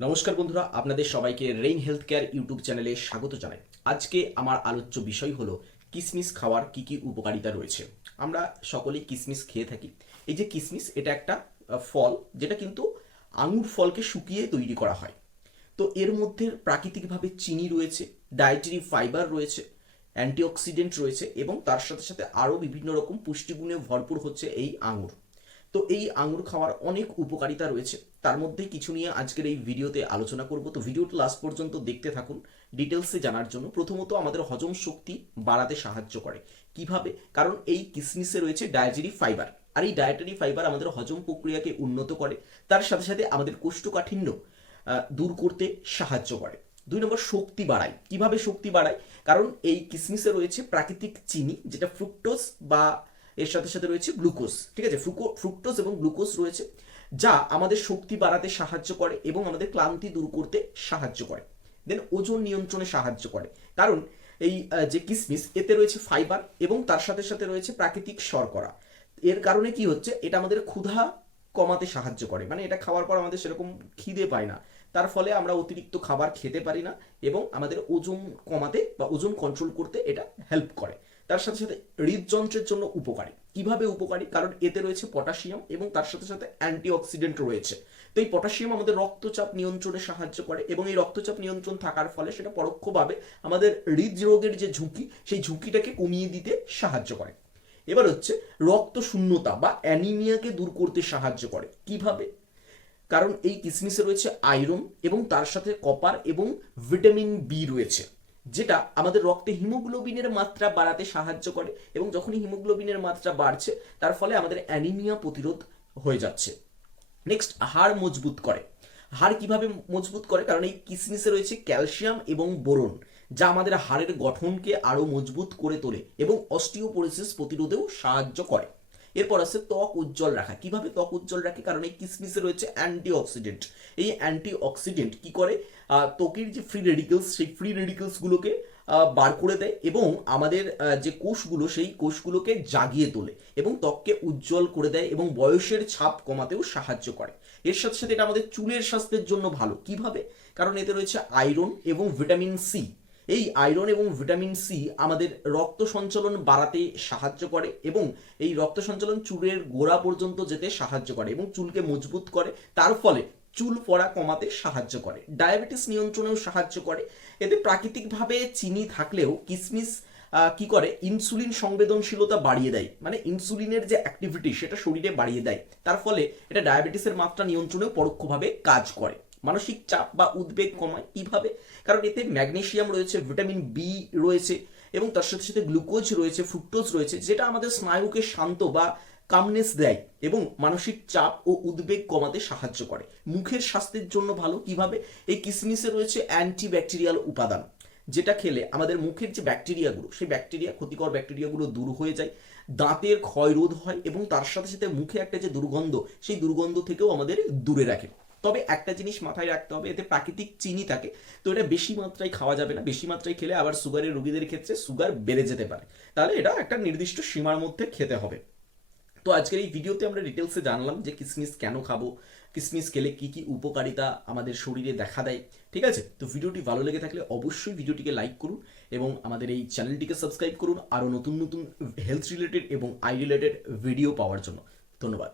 নমস্কার বন্ধুরা, আপনাদের সবাইকে রেইন হেলথ কেয়ার ইউটিউব চ্যানেলে স্বাগত জানাই। আজকে আমার আলোচ্য বিষয় হলো কিশমিশ খাওয়ার কি কি উপকারিতা রয়েছে। আমরা সকলেই কিশমিশ খেয়ে থাকি। এই যে কিশমিশ, এটা একটা ফল, যেটা কিন্তু আঙুর ফলকে শুকিয়ে তৈরি করা হয়। তো এর মধ্যে প্রাকৃতিকভাবে চিনি রয়েছে, ডায়েটারি ফাইবার রয়েছে, অ্যান্টিঅক্সিডেন্ট রয়েছে এবং তার সাথে সাথে আরও বিভিন্ন রকম পুষ্টিগুণে ভরপুর হচ্ছে এই আঙুর। তো এই আঙুর খাওয়ার অনেক উপকারিতা রয়েছে, তার মধ্যে কিছু নিয়ে আজকের এই ভিডিওতে আলোচনা করব। তো ভিডিওটা লাস্ট পর্যন্ত দেখতে থাকুন ডিটেলসে জানার জন্য। প্রথমত, আমাদের হজম শক্তি বাড়াতে সাহায্য করে। কিভাবে? কারণ এই কিশমিশে রয়েছে ডায়েটারি ফাইবার, আর এই ডায়েটারি ফাইবার আমাদের হজম প্রক্রিয়াকে উন্নত করে, তার সাথে সাথে আমাদের কোষ্ঠকাঠিন্য দূর করতে সাহায্য করে। 2 নম্বর, শক্তি বাড়ায়। কিভাবে শক্তি বাড়ায়? কারণ এই কিশমিশে রয়েছে প্রাকৃতিক চিনি, যেটা ফ্রুক্টোজ বা এর সাথে সাথে রয়েছে গ্লুকোজ। ঠিক আছে, ফ্রুক্টোজ এবং গ্লুকোজ রয়েছে, যা আমাদের শক্তি বাড়াতে সাহায্য করে এবং আমাদের ক্লান্তি দূর করতে সাহায্য করে। দেন ওজন নিয়ন্ত্রণে সাহায্য করে, কারণ এই যে কিশমিশ, এতে রয়েছে ফাইবার এবং তার সাথে সাথে রয়েছে প্রাকৃতিক শর্করা। এর কারণে কি হচ্ছে, এটা আমাদের ক্ষুধা কমাতে সাহায্য করে। মানে এটা খাওয়ার পর আমাদের সেরকম খিদে পায় না, তার ফলে আমরা অতিরিক্ত খাবার খেতে পারি না এবং আমাদের ওজন কমাতে বা ওজন কন্ট্রোল করতে এটা হেল্প করে। তার সাথে সাথে হৃদযন্ত্রের জন্য উপকারী। কিভাবে উপকারী? কারণ এতে রয়েছে পটাশিয়াম এবং তার সাথে সাথে অ্যান্টিঅক্সিডেন্ট রয়েছে। তো এই পটাশিয়াম আমাদের রক্তচাপ নিয়ন্ত্রণে সাহায্য করে এবং এই রক্তচাপ নিয়ন্ত্রণ থাকার ফলে সেটা পরোক্ষভাবে আমাদের হৃদরোগের যে ঝুঁকি, সেই ঝুঁকিটাকে কমিয়ে দিতে সাহায্য করে। এবার হচ্ছে রক্ত শূন্যতা বা অ্যানিমিয়াকে দূর করতে সাহায্য করে। কিভাবে? কারণ এই কিশমিশে রয়েছে আয়রন এবং তার সাথে কপার এবং ভিটামিন বি রয়েছে, যেটা আমাদের রক্তে হিমোগ্লোবিনের মাত্রা বাড়াতে সাহায্য করে এবং যখনই হিমোগ্লোবিনের মাত্রা বাড়ছে, তার ফলে আমাদের অ্যানিমিয়া প্রতিরোধ হয়ে যাচ্ছে। নেক্সট, হাড় মজবুত করে। হাড় কিভাবে মজবুত করে? কারণ এই কিশমিশে রয়েছে ক্যালসিয়াম এবং বোরন, যা আমাদের হাড়ের গঠনকে আরো মজবুত করে তোলে এবং অস্টিওপোরোসিস প্রতিরোধেও সাহায্য করে। এরপর আছে ত্বক উজ্জ্বল রাখা। কিভাবে ত্বক উজ্জ্বল রাখে? কারণ এই কিশমিশে রয়েছে অ্যান্টিঅক্সিডেন্ট। এই অ্যান্টিঅক্সিডেন্ট কি করে? ত্বকের যে ফ্রি রেডিকেলস, সেই ফ্রি রেডিকেলসগুলোকে বার করে দেয় এবং আমাদের যে কোষগুলো, সেই কোষগুলোকে জাগিয়ে তোলে এবং ত্বককে উজ্জ্বল করে দেয় এবং বয়সের ছাপ কমাতেও সাহায্য করে। এর সাথে সাথে এটা আমাদের চুলের স্বাস্থ্যের জন্য ভালো। কিভাবে? কারণ এতে রয়েছে আয়রন এবং ভিটামিন সি। এই আয়রন এবং ভিটামিন সি আমাদের রক্ত সঞ্চালন বাড়াতে সাহায্য করে এবং এই রক্ত সঞ্চালন চুলের গোড়া পর্যন্ত যেতে সাহায্য করে এবং চুলকে মজবুত করে, তার ফলে চুল পড়া কমাতে সাহায্য করে। ডায়াবেটিস নিয়ন্ত্রণেও সাহায্য করে। এতে প্রাকৃতিকভাবে চিনি থাকলেও কিশমিশ কি করে, ইনসুলিন সংবেদনশীলতা বাড়িয়ে দেয়। মানে ইনসুলিনের যে অ্যাক্টিভিটি, সেটা শরীরে বাড়িয়ে দেয়, তার ফলে এটা ডায়াবেটিসের মাত্রা নিয়ন্ত্রণেও পরোক্ষভাবে কাজ করে। মানসিক চাপ বা উদ্বেগ কমায়। কিভাবে? কারণ এতে ম্যাগনেসিয়াম রয়েছে, ভিটামিন বি রয়েছে এবং তার সাথে সাথে গ্লুকোজ রয়েছে, ফ্রুক্টোজ রয়েছে, যেটা আমাদের স্নায়ুকে শান্ত বা কামনেস দেয় এবং মানসিক চাপ ও উদ্বেগ কমাতে সাহায্য করে। মুখের স্বাস্থ্যের জন্য ভালো। কিভাবে? এই কিশমিশে রয়েছে অ্যান্টিব্যাকটেরিয়াল উপাদান, যেটা খেলে আমাদের মুখের যে ব্যাকটেরিয়াগুলো, সেই ক্ষতিকর ব্যাকটেরিয়াগুলো দূর হয়ে যায়, দাঁতের ক্ষয় রোধ হয় এবং তার সাথে সাথে মুখে একটা যে দুর্গন্ধ, সেই দুর্গন্ধ থেকেও আমাদের দূরে রাখে। তবে একটা জিনিস মাথায় রাখতে হবে, এতে প্রাকৃতিক চিনি থাকে, তো এটা বেশি মাত্রায় খাওয়া যাবে না। বেশি মাত্রায় খেলে আবার সুগারের রোগীদের ক্ষেত্রে সুগার বেড়ে যেতে পারে, তাহলে এটা একটা নির্দিষ্ট সীমার মধ্যে খেতে হবে। তো আজকের এই ভিডিওতে আমরা ডিটেলসে জানলাম যে কিশমিশ কেন খাবো, কিশমিশ খেলে কি কি উপকারিতা আমাদের শরীরে দেখা দেয়। ঠিক আছে, তো ভিডিওটি ভালো লেগে থাকলে অবশ্যই ভিডিওটিকে লাইক করুন এবং আমাদের এই চ্যানেলটিকে সাবস্ক্রাইব করুন আরও নতুন নতুন হেলথ রিলেটেড এবং আই রিলেটেড ভিডিও পাওয়ার জন্য। ধন্যবাদ।